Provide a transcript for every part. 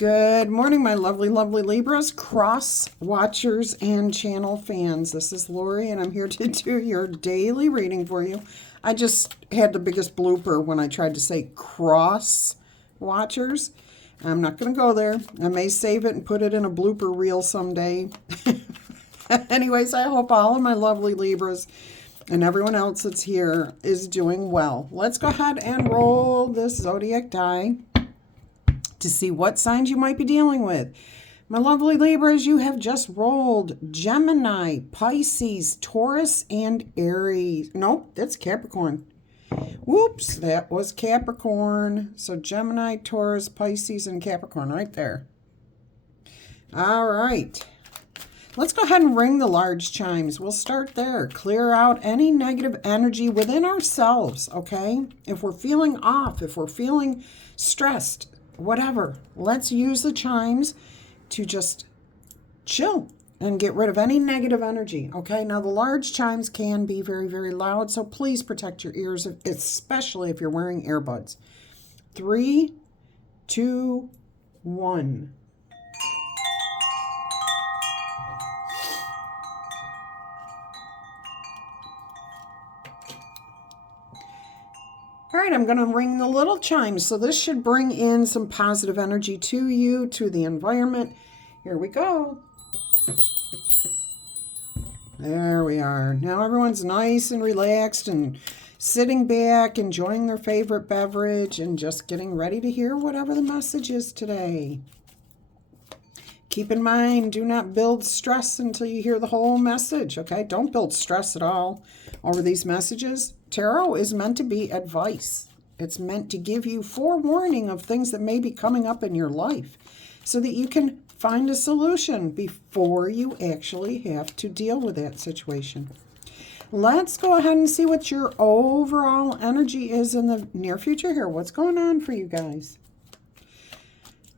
Good morning, my lovely, lovely Libras, cross watchers, and channel fans. This is Laurie, and I'm here to do your daily reading for you. I just had the biggest blooper when I tried to say cross watchers. I'm not going to go there. I may save it and put it in a blooper reel someday. Anyways, I hope all of my lovely Libras and everyone else that's here is doing well. Let's go ahead and roll this zodiac die to see what signs you might be dealing with. My lovely Libras, you have just rolled Gemini, Pisces, Taurus, and Aries. Nope, that's Capricorn. Whoops, that was Capricorn. So Gemini, Taurus, Pisces, and Capricorn right there. All right. Let's go ahead and ring the large chimes. We'll start there. Clear out any negative energy within ourselves, okay? If we're feeling off, if we're feeling stressed, whatever, let's use the chimes to just chill and get rid of any negative energy, okay? Now, the large chimes can be very, very loud, so please protect your ears, especially if you're wearing earbuds. 3, 2, 1. All right, I'm going to ring the little chimes. So this should bring in some positive energy to you, to the environment. Here we go. There we are. Now everyone's nice and relaxed and sitting back, enjoying their favorite beverage and just getting ready to hear whatever the message is today. Keep in mind, do not build stress until you hear the whole message, okay? Don't build stress at all over these messages. Tarot is meant to be advice. It's meant to give you forewarning of things that may be coming up in your life so that you can find a solution before you actually have to deal with that situation. Let's go ahead and see what your overall energy is in the near future here. What's going on for you guys?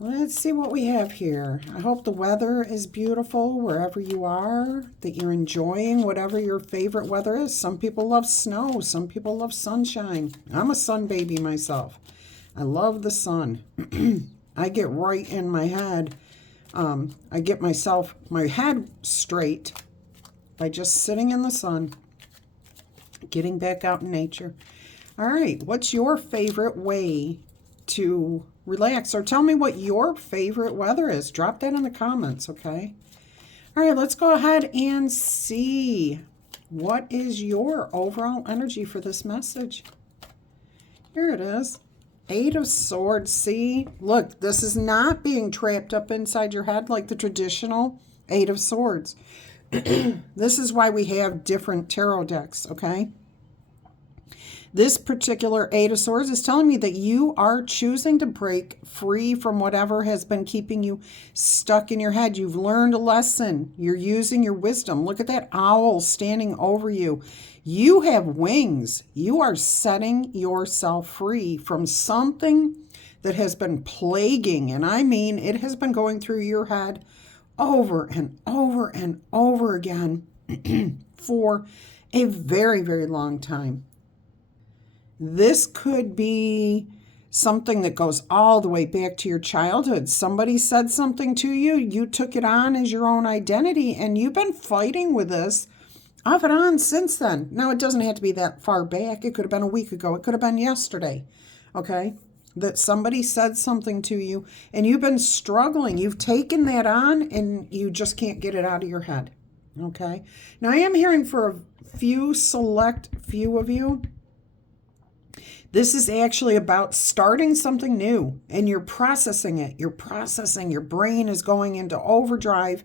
Let's see what we have here. I hope the weather is beautiful wherever you are, that you're enjoying whatever your favorite weather is. Some people love snow. Some people love sunshine. I'm a sun baby myself. I love the sun. I get right in my head. I get my head straight by just sitting in the sun, getting back out in nature. All right, what's your favorite way to relax, or tell me what your favorite weather is? Drop that in the comments, okay? All right, let's go ahead and see what is your overall energy for this message. Here it is. 8 of Swords. See, look, this is not being trapped up inside your head like the traditional 8 of Swords. This is why we have different tarot decks, okay? This particular 8 of Swords is telling me that you are choosing to break free from whatever has been keeping you stuck in your head. You've learned a lesson. You're using your wisdom. Look at that owl standing over you. You have wings. You are setting yourself free from something that has been plaguing. And I mean, it has been going through your head over and over and over again for a very, very long time. This could be something that goes all the way back to your childhood. Somebody said something to you, you took it on as your own identity, and you've been fighting with this off and on since then. Now, it doesn't have to be that far back. It could have been a week ago. It could have been yesterday, okay? That somebody said something to you, and you've been struggling. You've taken that on, and you just can't get it out of your head, okay? Now, I am hearing for a select few of you, this is actually about starting something new, and you're processing it. You're processing. Your brain is going into overdrive.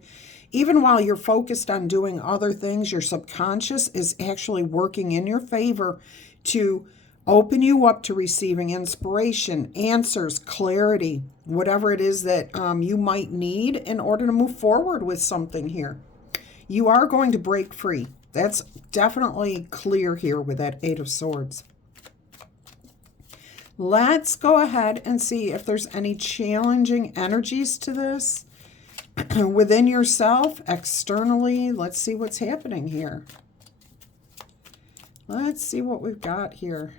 Even while you're focused on doing other things, your subconscious is actually working in your favor to open you up to receiving inspiration, answers, clarity, whatever it is that you might need in order to move forward with something here. You are going to break free. That's definitely clear here with that 8 of Swords. Let's go ahead and see if there's any challenging energies to this within yourself, externally. Let's see what's happening here. Let's see what we've got here.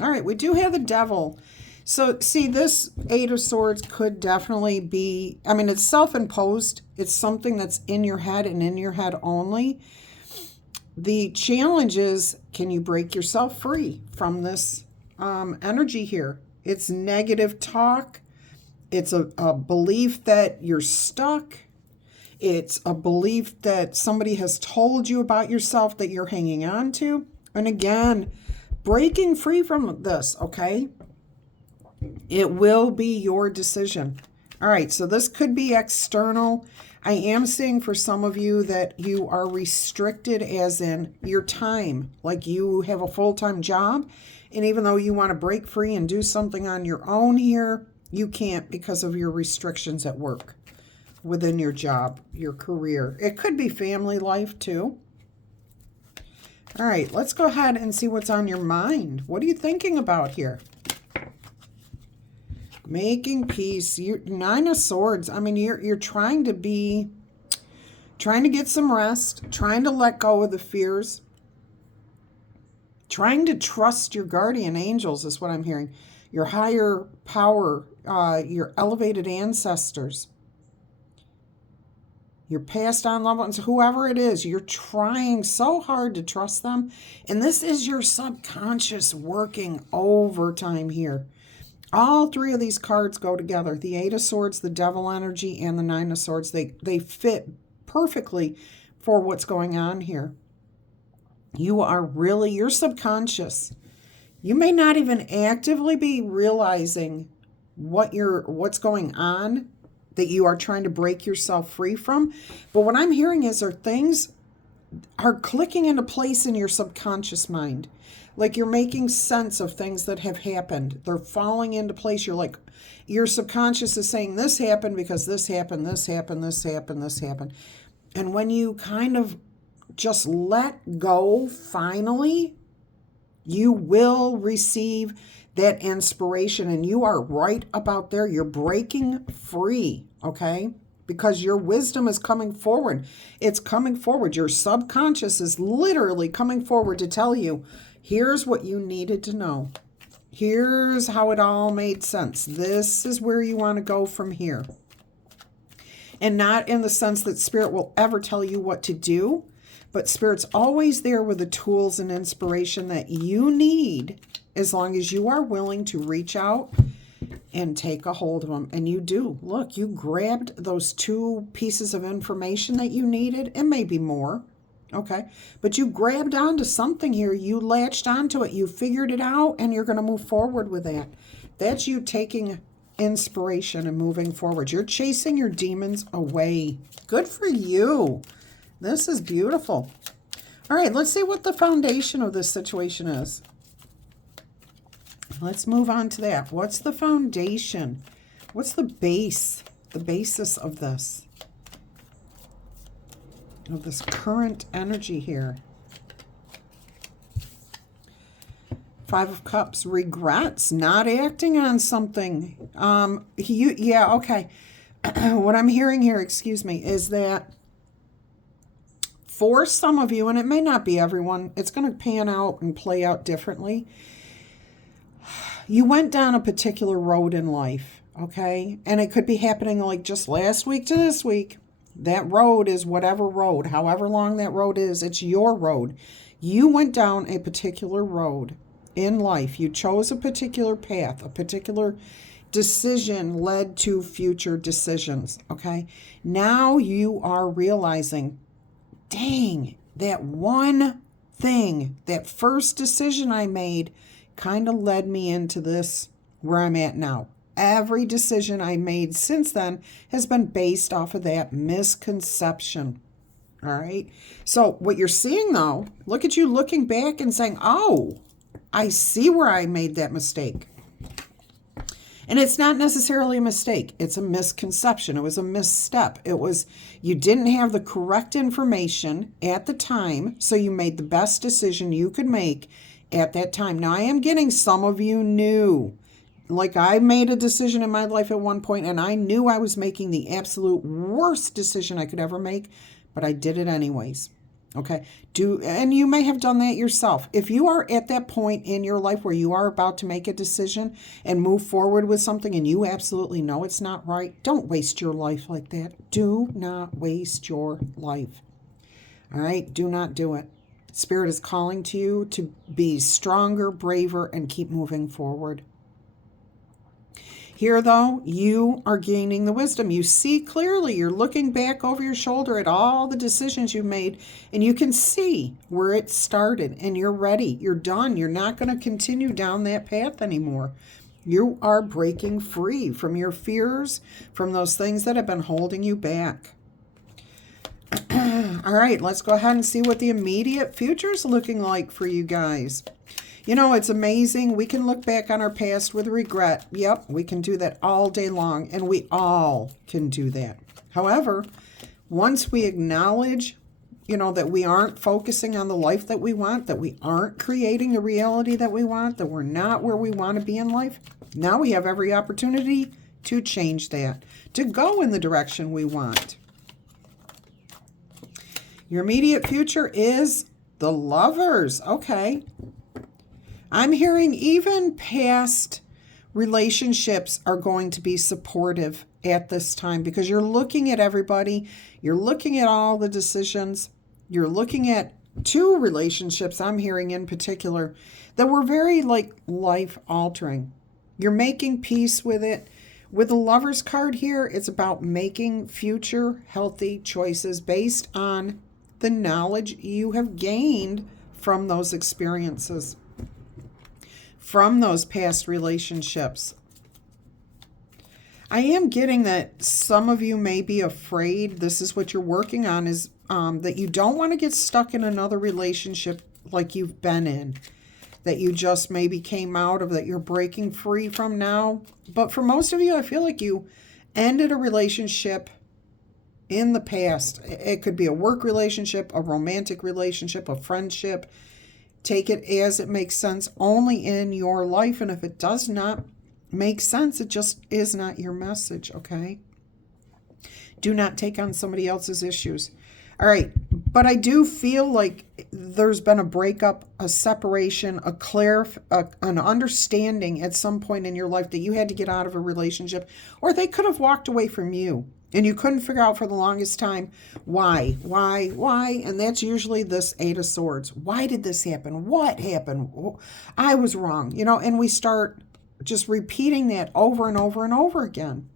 All right, we do have the Devil. So, see, this Eight of Swords could definitely be, I mean, it's self-imposed. It's something that's in your head and in your head only. The challenge is, can you break yourself free from this energy here? It's negative talk. It's a belief that you're stuck. It's a belief that somebody has told you about yourself that you're hanging on to. And again, breaking free from this, okay? It will be your decision. All right, so this could be external. I am seeing for some of you that you are restricted as in your time. Like you have a full-time job, and even though you want to break free and do something on your own here, you can't because of your restrictions at work, within your job, your career. It could be family life too. All right, let's go ahead and see what's on your mind. What are you thinking about here? Making peace. Nine of Swords. I mean, you're trying to get some rest, trying to let go of the fears, trying to trust your guardian angels is what I'm hearing. Your higher power, your elevated ancestors, your passed on loved ones, whoever it is, you're trying so hard to trust them. And this is your subconscious working overtime here. All three of these cards go together. The Eight of Swords, the Devil energy, and the Nine of Swords. They fit perfectly for what's going on here. You are really, your subconscious. You may not even actively be realizing what's going on that you are trying to break yourself free from. But what I'm hearing is things are clicking into place in your subconscious mind. Like you're making sense of things that have happened. They're falling into place. You're like, your subconscious is saying this happened because this happened, this happened, this happened, this happened. And when you kind of just let go, finally, you will receive that inspiration. And you are right about there. You're breaking free, okay? Because your wisdom is coming forward. It's coming forward. Your subconscious is literally coming forward to tell you, here's what you needed to know. Here's how it all made sense. This is where you want to go from here. And not in the sense that Spirit will ever tell you what to do, but Spirit's always there with the tools and inspiration that you need, as long as you are willing to reach out and take a hold of them. And you do. Look, you grabbed those two pieces of information that you needed, and maybe more. Okay, but you grabbed onto something here. You latched onto it. You figured it out, and you're going to move forward with that. That's you taking inspiration and moving forward. You're chasing your demons away. Good for you. This is beautiful. All right, let's see what the foundation of this situation is. Let's move on to that. What's the foundation? What's the basis of this? Of this current energy here. Five of Cups, regrets, not acting on something. Yeah, okay. What I'm hearing here, excuse me, is that for some of you, and it may not be everyone, it's going to pan out and play out differently. You went down a particular road in life, okay? And it could be happening like just last week to this week. That road is whatever road, however long that road is, it's your road. You went down a particular road in life. You chose a particular path, a particular decision led to future decisions, okay? Now you are realizing, dang, that one thing, that first decision I made kind of led me into this where I'm at now. Every decision I made since then has been based off of that misconception. All right. So what you're seeing though, look at you looking back and saying, oh, I see where I made that mistake. And it's not necessarily a mistake. It's a misconception. It was a misstep. It was, you didn't have the correct information at the time, so you made the best decision you could make at that time. Now, I am getting some of you knew. Like I made a decision in my life at one point, and I knew I was making the absolute worst decision I could ever make, but I did it anyways. Okay. And you may have done that yourself. If you are at that point in your life where you are about to make a decision and move forward with something and you absolutely know it's not right, don't waste your life like that. Do not waste your life. All right? Do not do it. Spirit is calling to you to be stronger, braver, and keep moving forward. Here, though, you are gaining the wisdom. You see clearly. You're looking back over your shoulder at all the decisions you've made, and you can see where it started, and you're ready. You're done. You're not going to continue down that path anymore. You are breaking free from your fears, from those things that have been holding you back. All right, let's go ahead and see what the immediate future is looking like for you guys. You know, it's amazing. We can look back on our past with regret. Yep, we can do that all day long, and we all can do that. However, once we acknowledge, that we aren't focusing on the life that we want, that we aren't creating the reality that we want, that we're not where we want to be in life, now we have every opportunity to change that, to go in the direction we want. Your immediate future is the Lovers. Okay. I'm hearing even past relationships are going to be supportive at this time because you're looking at everybody. You're looking at all the decisions. You're looking at 2 relationships I'm hearing in particular that were very life altering. You're making peace with it. With the Lovers card here, it's about making future healthy choices based on the knowledge you have gained from those experiences, from those past relationships. I am getting that some of you may be afraid, this is what you're working on, is that you don't want to get stuck in another relationship like you've been in, that you just maybe came out of, that you're breaking free from now. But for most of you, I feel like you ended a relationship in the past. It could be a work relationship, a romantic relationship, a friendship. Take it as it makes sense only in your life. And if it does not make sense, it just is not your message, okay? Do not take on somebody else's issues. All right. But I do feel like there's been a breakup, a separation, an understanding at some point in your life that you had to get out of a relationship, or they could have walked away from you. And you couldn't figure out for the longest time why. And that's usually this 8 of Swords. Why did this happen? What happened? I was wrong. And we start just repeating that over and over and over again.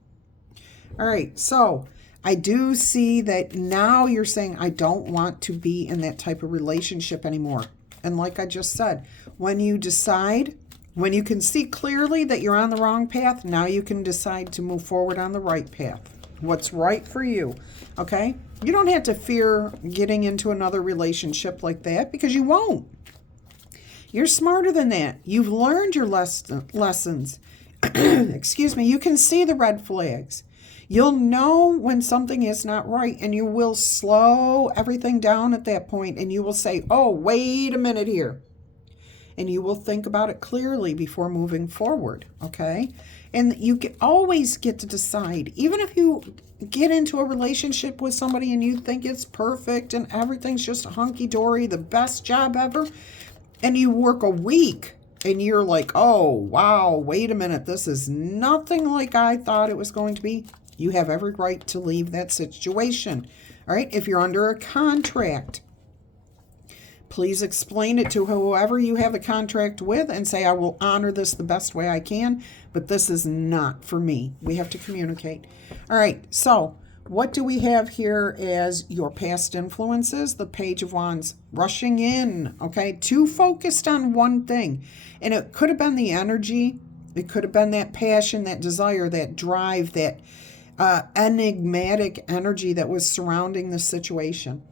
All right. So I do see that now you're saying, I don't want to be in that type of relationship anymore. And like I just said, when you decide, when you can see clearly that you're on the wrong path, now you can decide to move forward on the right path. What's right for you, okay? You don't have to fear getting into another relationship like that because you won't. You're smarter than that. You've learned your lessons. Excuse me. You can see the red flags. You'll know when something is not right, and you will slow everything down at that point, and you will say, oh, wait a minute here. And you will think about it clearly before moving forward, okay? And you always get to decide, even if you get into a relationship with somebody and you think it's perfect and everything's just hunky-dory, the best job ever, and you work a week and you're like, oh, wow, wait a minute, this is nothing like I thought it was going to be. You have every right to leave that situation, all right? If you're under a contract, please explain it to whoever you have the contract with and say, I will honor this the best way I can, but this is not for me. We have to communicate. All right, so what do we have here as your past influences? The Page of Wands, rushing in, okay? Too focused on one thing. And it could have been the energy. It could have been that passion, that desire, that drive, that enigmatic energy that was surrounding the situation.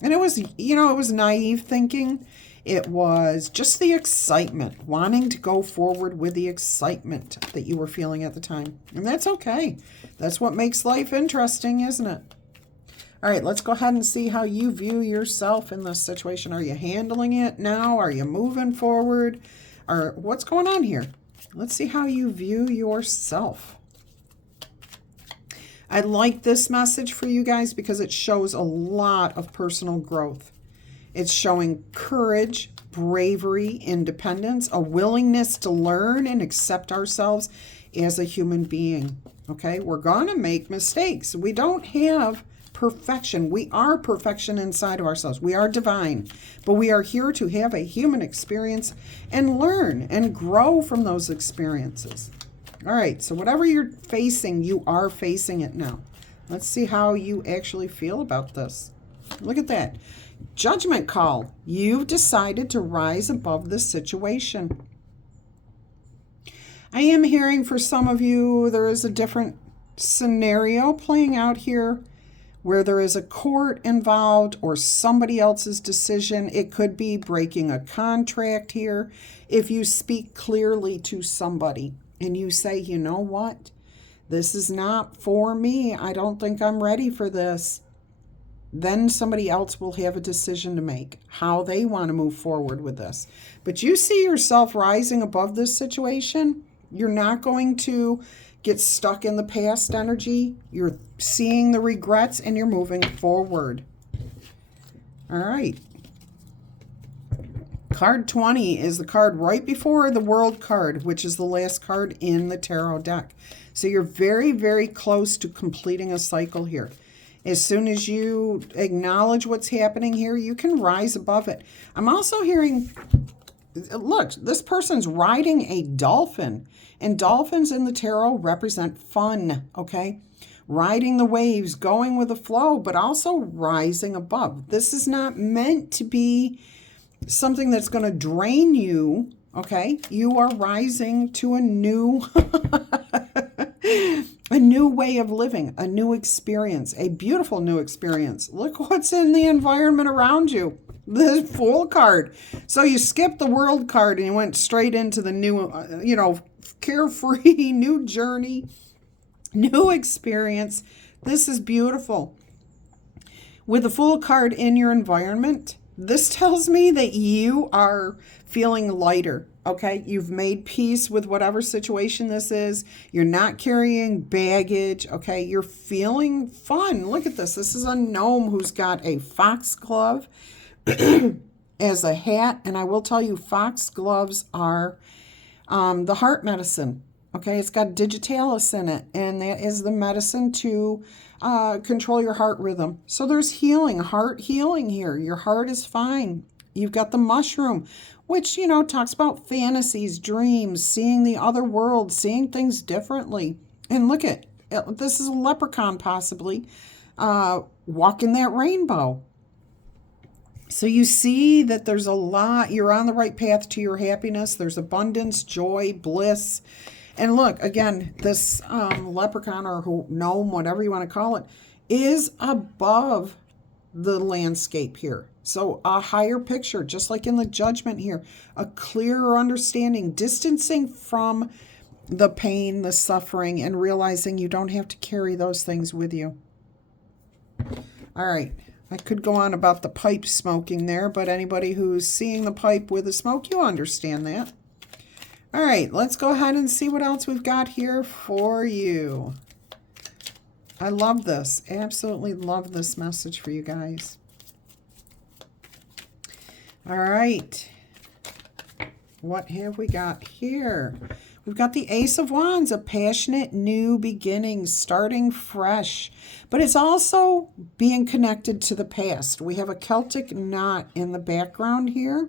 And it was, it was naive thinking. It was just the excitement, wanting to go forward with the excitement that you were feeling at the time. And that's okay. That's what makes life interesting, isn't it? All right, let's go ahead and see how you view yourself in this situation. Are you handling it now? Are you moving forward? Or what's going on here? Let's see how you view yourself. I like this message for you guys because it shows a lot of personal growth. It's showing courage, bravery, independence, a willingness to learn and accept ourselves as a human being. Okay, we're going to make mistakes. We don't have perfection. We are perfection inside of ourselves. We are divine, but we are here to have a human experience and learn and grow from those experiences. All right, so whatever you're facing, you are facing it now. Let's see how you actually feel about this. Look at that. Judgment call. You've decided to rise above this situation. I am hearing for some of you there is a different scenario playing out here where there is a court involved or somebody else's decision. It could be breaking a contract here. If you speak clearly to somebody and you say, you know what, this is not for me. I don't think I'm ready for this. Then somebody else will have a decision to make, how they want to move forward with this. But you see yourself rising above this situation. You're not going to get stuck in the past energy. You're seeing the regrets and you're moving forward. All right. Card 20 is the card right before the World card, which is the last card in the tarot deck. So you're very, very close to completing a cycle here. As soon as you acknowledge what's happening here, you can rise above it. I'm also hearing, look, this person's riding a dolphin. And dolphins in the tarot represent fun, okay? Riding the waves, going with the flow, but also rising above. This is not meant to be something that's going to drain you, okay? You are rising to a new a new way of living, a new experience, a beautiful new experience. Look what's in the environment around you. The Fool card. So you skipped the World card and you went straight into the new, carefree, new journey, new experience. This is beautiful. With the Fool card in your environment, this tells me that you are feeling lighter, okay? You've made peace with whatever situation this is. You're not carrying baggage, okay? You're feeling fun. Look at this. This is a gnome who's got a foxglove as a hat. And I will tell you, foxgloves are the heart medicine, okay? It's got digitalis in it, and that is the medicine to control your heart rhythm. So there's healing, heart healing here. Your heart is fine. You've got the mushroom, which, talks about fantasies, dreams, seeing the other world, seeing things differently. And look at, this is a leprechaun possibly walking that rainbow. So you see that there's a lot, you're on the right path to your happiness. There's abundance, joy, bliss. And look, again, this leprechaun or gnome, whatever you want to call it, is above the landscape here. So a higher picture, just like in the Judgment here, a clearer understanding, distancing from the pain, the suffering, and realizing you don't have to carry those things with you. All right. I could go on about the pipe smoking there, but anybody who's seeing the pipe with the smoke, you understand that. All right, let's go ahead and see what else we've got here for you. I love this. Absolutely love this message for you guys. All right. What have we got here? We've got the Ace of Wands, a passionate new beginning, starting fresh. But it's also being connected to the past. We have a Celtic knot in the background here.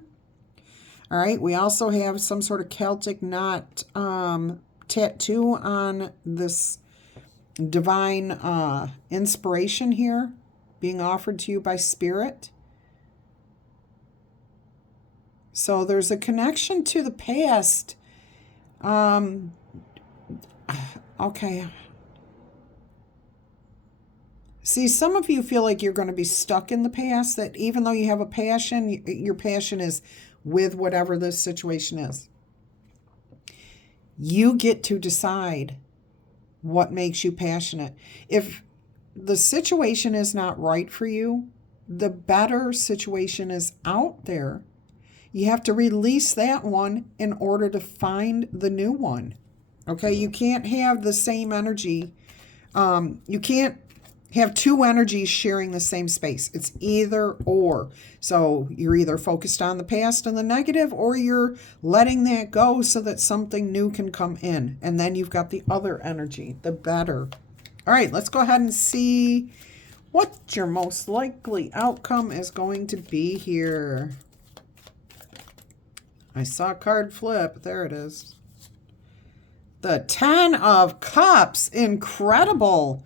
All right, we also have some sort of Celtic knot tattoo on this divine inspiration here being offered to you by Spirit. So there's a connection to the past. Okay. See, some of you feel like you're going to be stuck in the past, that even though you have a passion, your passion is with whatever this situation is. You get to decide what makes you passionate. If the situation is not right for you, the better situation is out there. You have to release that one in order to find the new one. Okay, you can't have the same energy. You can't have two energies sharing the same space. It's either or. So you're either focused on the past and the negative, or you're letting that go so that something new can come in. And then you've got the other energy, the better. All right, let's go ahead and see what your most likely outcome is going to be here. I saw a card flip. There it is. The 10 of Cups. Incredible.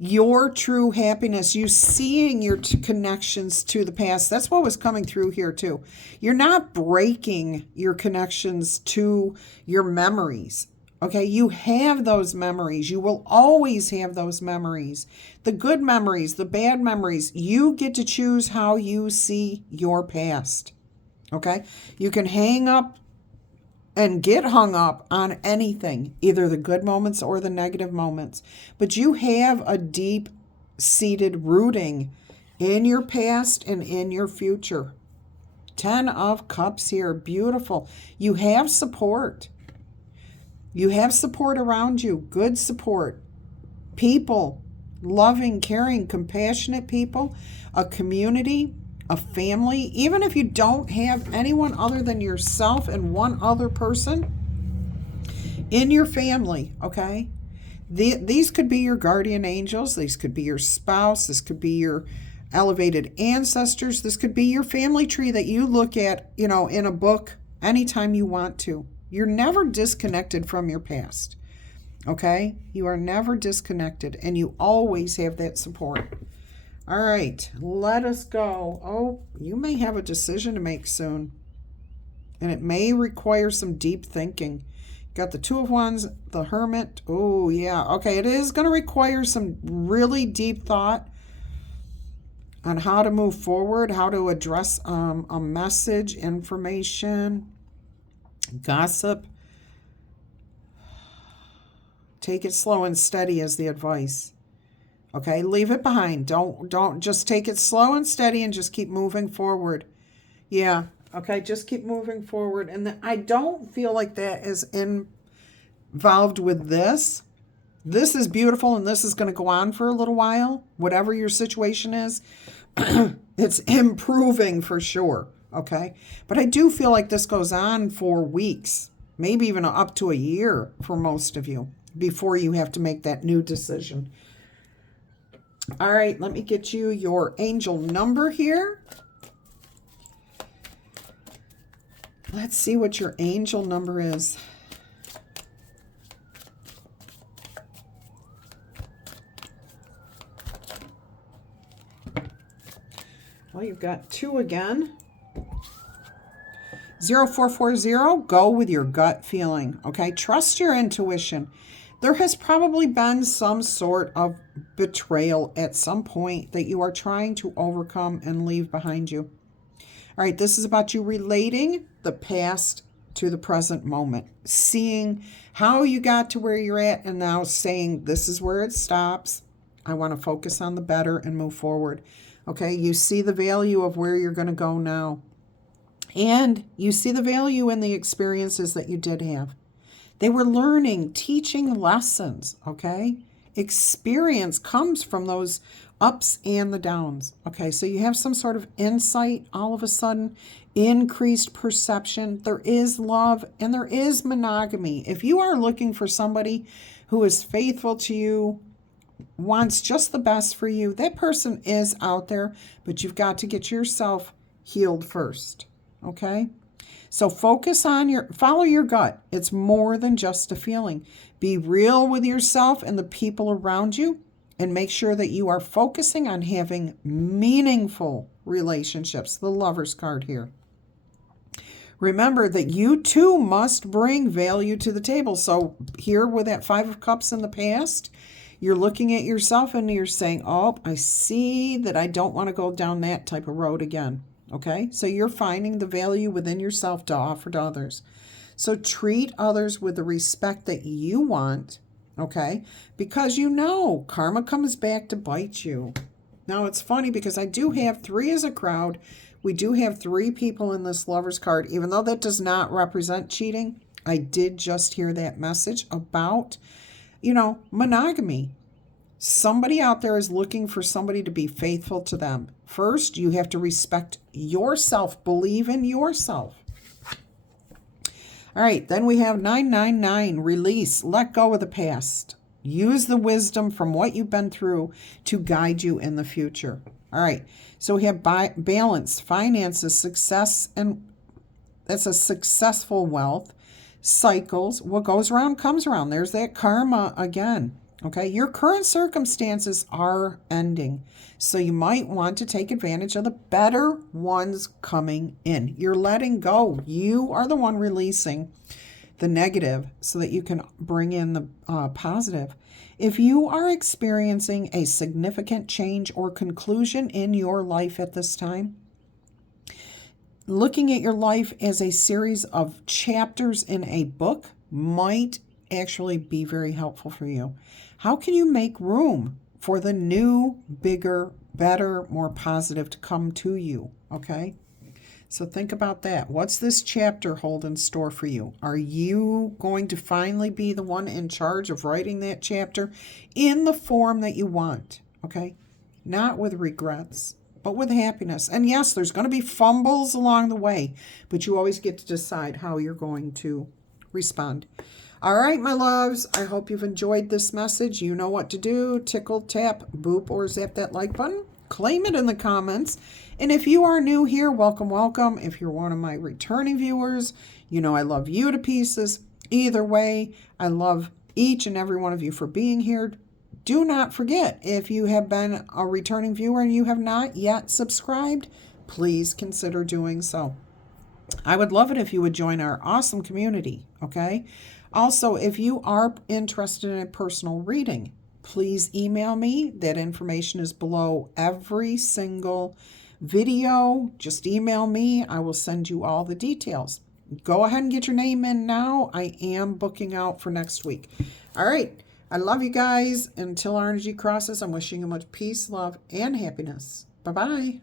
Your true happiness, you seeing your connections to the past. That's what was coming through here too. You're not breaking your connections to your memories. Okay, you have those memories. You will always have those memories. The good memories, the bad memories. You get to choose how you see your past. Okay, you can hang up and get hung up on anything, either the good moments or the negative moments. But you have a deep-seated rooting in your past and in your future. 10 of Cups here. Beautiful. You have support. You have support around you. Good support. People. Loving, caring, compassionate people. A community. A family. Even if you don't have anyone other than yourself and one other person in your family, okay? These could be your guardian angels. These could be your spouse. This could be your elevated ancestors. This could be your family tree that you look at, in a book anytime you want to. You're never disconnected from your past, okay? You are never disconnected, and you always have that support. All right, let us go. Oh, you may have a decision to make soon, and it may require some deep thinking. Got the 2 of Wands, the Hermit. Oh, yeah. Okay, it is going to require some really deep thought on how to move forward, how to address a message, information, gossip. Take it slow and steady is the advice. Okay, leave it behind. Don't just take it slow and steady and just keep moving forward. Yeah, okay, just keep moving forward. And I don't feel like that is involved with this. This is beautiful, and this is going to go on for a little while. Whatever your situation is, it's improving for sure, okay? But I do feel like this goes on for weeks, maybe even up to a year for most of you, before you have to make that new decision. All right, let me get you your angel number here. Let's see what your angel number is. Well, you've got 2 again. 0440, go with your gut feeling, okay? Trust your intuition. There has probably been some sort of betrayal at some point that you are trying to overcome and leave behind you. All right, this is about you relating the past to the present moment, seeing how you got to where you're at, and now saying, this is where it stops. I want to focus on the better and move forward. Okay, you see the value of where you're going to go now. And you see the value in the experiences that you did have. They were learning, teaching lessons, okay? Experience comes from those ups and the downs, okay? So you have some sort of insight all of a sudden, increased perception. There is love and there is monogamy. If you are looking for somebody who is faithful to you, wants just the best for you, that person is out there, but you've got to get yourself healed first, okay? So focus on follow your gut. It's more than just a feeling. Be real with yourself and the people around you, and make sure that you are focusing on having meaningful relationships. The Lover's card here. Remember that you too must bring value to the table. So here with that 5 of Cups in the past, you're looking at yourself and you're saying, oh, I see that I don't want to go down that type of road again. Okay, so you're finding the value within yourself to offer to others. So treat others with the respect that you want, okay? Because you know karma comes back to bite you. Now, it's funny because I do have 3 as a crowd. We do have 3 people in this Lover's card. Even though that does not represent cheating, I did just hear that message about, monogamy. Somebody out there is looking for somebody to be faithful to them. First, you have to respect yourself, believe in yourself. All right, then we have 999, release, let go of the past. Use the wisdom from what you've been through to guide you in the future. All right, so we have balance, finances, success, and that's a successful wealth, cycles. What goes around comes around. There's that karma again. Okay, your current circumstances are ending, so you might want to take advantage of the better ones coming in. You're letting go. You are the one releasing the negative so that you can bring in the positive. If you are experiencing a significant change or conclusion in your life at this time, looking at your life as a series of chapters in a book might actually be very helpful for you. How can you make room for the new, bigger, better, more positive to come to you? Okay? So think about that. What's this chapter hold in store for you? Are you going to finally be the one in charge of writing that chapter in the form that you want? Okay? Not with regrets, but with happiness. And yes, there's going to be fumbles along the way, but you always get to decide how you're going to respond. All right, my loves, I hope you've enjoyed this message. You know what to do. Tickle, tap, boop, or zap that like button. Claim it in the comments. And if you are new here, welcome, welcome. If you're one of my returning viewers, you know I love you to pieces. Either way, I love each and every one of you for being here. Do not forget, if you have been a returning viewer and you have not yet subscribed, please consider doing so. I would love it if you would join our awesome community, okay? Also, if you are interested in a personal reading, please email me. That information is below every single video. Just email me. I will send you all the details. Go ahead and get your name in now. I am booking out for next week. All right. I love you guys. Until our energy crosses, I'm wishing you much peace, love, and happiness. Bye-bye.